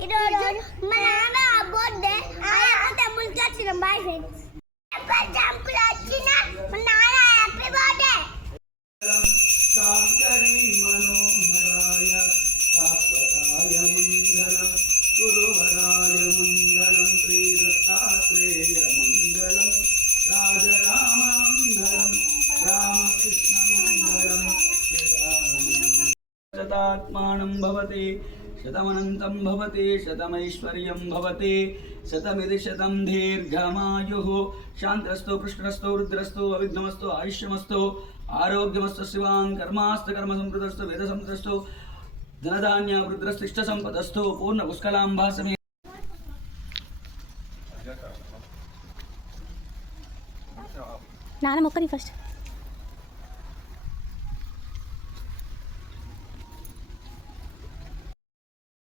ఈరోజు మా నాన్న బర్త్డే ఆయనతో ముల్కి వచ్చిన బాయ్ ఫ్రెండ్స్ జంపులు వచ్చిన మా నాన్న హ్యాపీ బర్త్డే శాంకరీ మనోహరాయ శాశ్వతాయ మంగళం గురువరాయ మంగళం శ్రీదత్తాత్రేయ మంగళం రాజరామ మంగళం రామకృష్ణ మంగళం శతాత్మానం భవతి శతమనంతం భవతి శతమైశ్వర్యం భవతి శతమిది శతం దీర్ఘమాయుః శాంతిరస్తు పుష్కరస్తు రుద్రస్తు అవిఘ్నమస్తు ఆయుష్యమస్తు ఆరోగ్యమస్తు శివాన్ కర్మాస్తు కర్మ సంకృతస్తు వేద సంకృతస్తు ధనధాన్య వృద్రస్తు ఇష్ట సంపదస్తు పూర్ణ పుష్కలాంబాసమే నాన్న మొక్కని ఫస్ట్